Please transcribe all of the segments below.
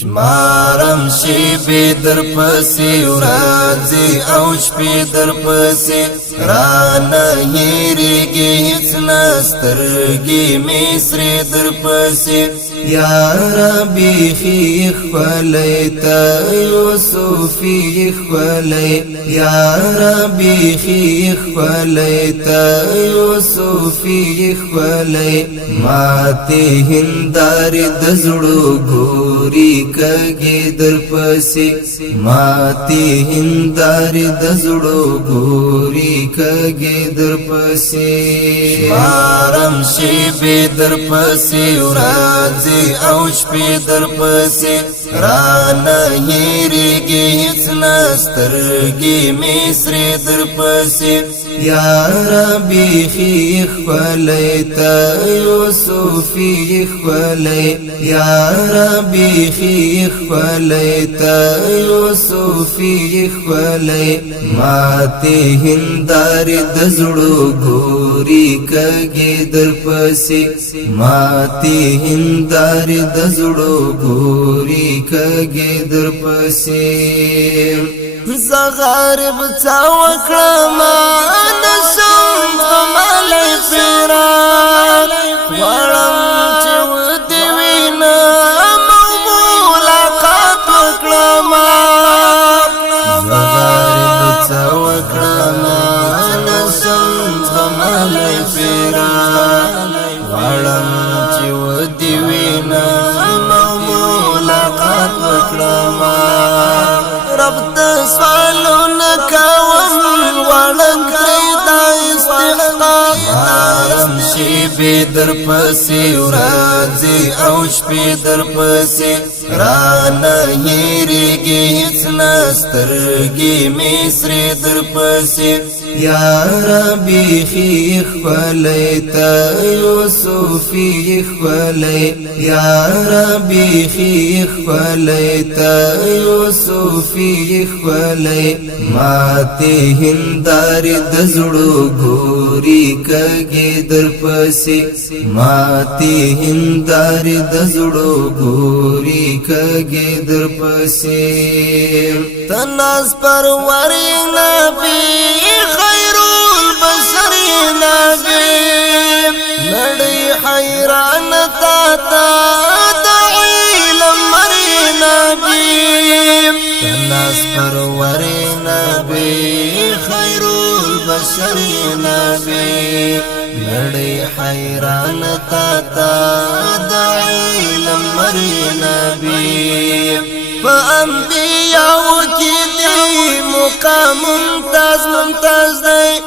شمارم شیبی در پسی ورازی او شپی در پسی رانا هیریگی هیچ نسترگی میسری در پسی یا ربی خیخ ولیتا یوسفی خولی یا ربی خیخ ولیتا یوسفی خولی ماتی هنداری دزڑو گوری کگی در پسی ماتی هنداری دزڑو گوری کگی در پسی شمارم شیبی در پسی ورازی او شپی در پسی رانا هیریگی هیچ نسترگی میسری در پسی یا ربی خیخ ولیتا یوسفی خولی یا ربی خیخ ولیتا یوسفی خولی ماتی هنداری دزڑو گوری کگی در پسی ماتی هنداری دزڑو گوری کگی در پسی زغارب تاوکرما نسم غمالی فیران ورم چو دیوینا مولاقات وکرما زغارب تاوکرما نسم غمالی فیران ورم چو دیوینا مولاقات وکرما رب تسوالو نکاون وړن کړی دا استحقاق عالم شیبی در پسی ورازی او شپی در پسی رانا هیریگی هیچ نسترگی میسری در پسی یا ربی خیخ ولیتا یوسفی خولی یا ربی خیخ ولیتا یوسفی خولی ماتی هنداری دزڑو گوری کگی در پسی ماتی هنداری دزڑو گوری کگی در پسی تناس پروری نبی خیر البشر نبی نڑی حیران تاتا دعیل مری نبی تناس پروری نبی خیر البشر نبی نڑی حیران تاتا دعیل مری نبی فانبیاء کی دی مقام ممتاز دی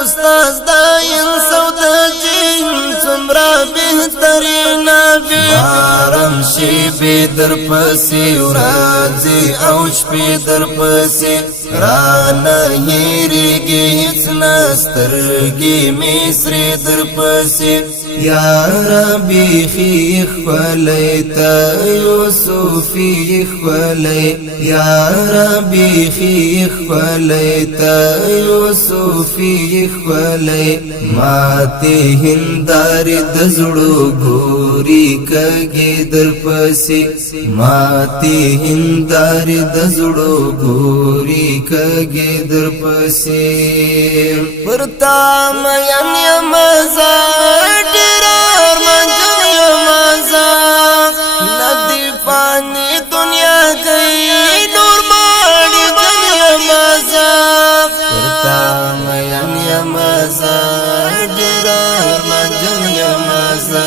استاذ دا انسو دا جن سمرا بہترین نبی مارم شیبی در پسی ورازی او شپی در پسی رانا هیریگی هیچ نسترگی میسری در پسی یا ربی خیخ ولیتا یوسفی خولی یا ربی خیخ ولیتا یوسفی خولی ماتی هنداری دزڑو گوری کگی در پسی ماتی هنداری دزڑو گوری کگی در پسی پرتا مین یمزا ڈرار منجن یمزا ندی فانی دنیا گئی نور ماڑی جن یمزا پرتا مین یمزا ڈرار منجن یمزا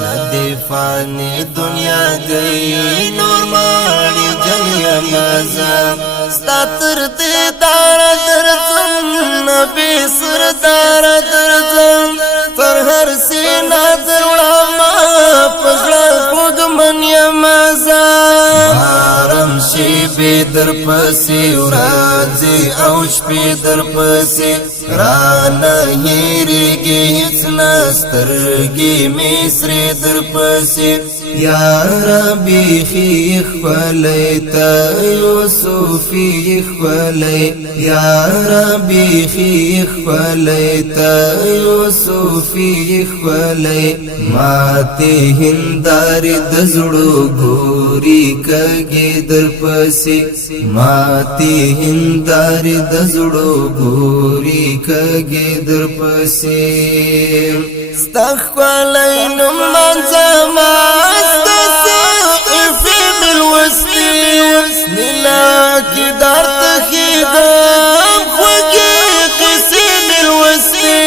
ندی فانی دنیا گئی نور ماڑی جن یمزا ستاتر دیدار درزم نبی سردار درزم پر هر سینا دروڑا ما پزڑا خود من یمازا مارم شیبی در پسی ورازی او شپی در پسی رانا هیریگی هیچ نسترگی میسری در پسی یا ربی خیخ ولیتا یوسفی خولی یا ربی خیخ ولیتا یوسفی خولی ماتی هنداری دزړو ګوري کږي در پسې ماتی هنداری دزړو ګوري کږي در پسې استغفرلای نو منځما استسقفي بالوسطي وسنلا کی درد خیدم خوږي قصې بالوسطي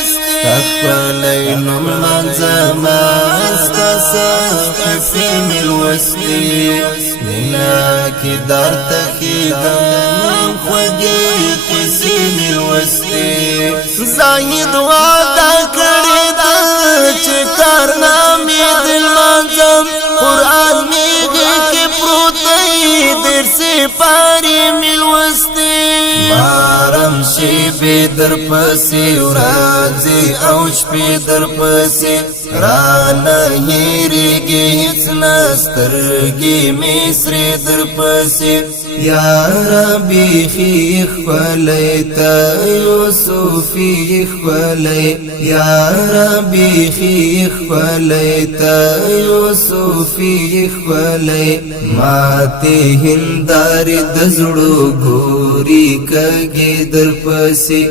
استغفرلای نو منځما استسقفي بالوسطي وسنلا کی درد خیدم خوږي قصې بالوسطي زاهد وعده کړی دا چې کارنامې دل منظم قرآن میږي کې پروت دی در سپارې ملوستي مارم شیبې در پسې ورځې او شپې در پسې رانه هېرېږي هېڅ نه سترګې مې سرې در پسې یا ربی خیخ ولیتا یوسفی خولی یا ربی خیخ ولیتا یوسفی خولی ماتی هنداری دزړو ګوري کږي در پسې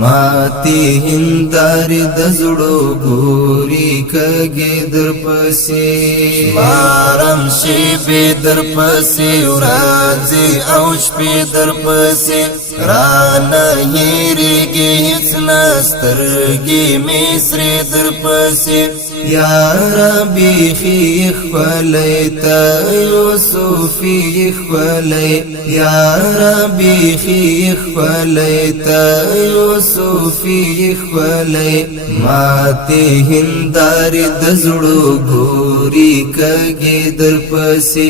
ماتی هنداری دزړو ګوري کږي در پسې مارم شیبې در پسې ورځې او شپې در پسې رانه هېرېږي هېڅ نه سترګې مې سرې در پسې یا ربی خیخ ولیتا یوسفی خولی یا ربی خیخ ولیتا یوسفی خولی ماتی هنداری دزړو ګوري کږي در پسې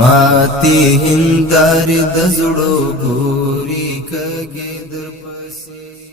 ماتی هنداری دزړو ګوري کږي در پسې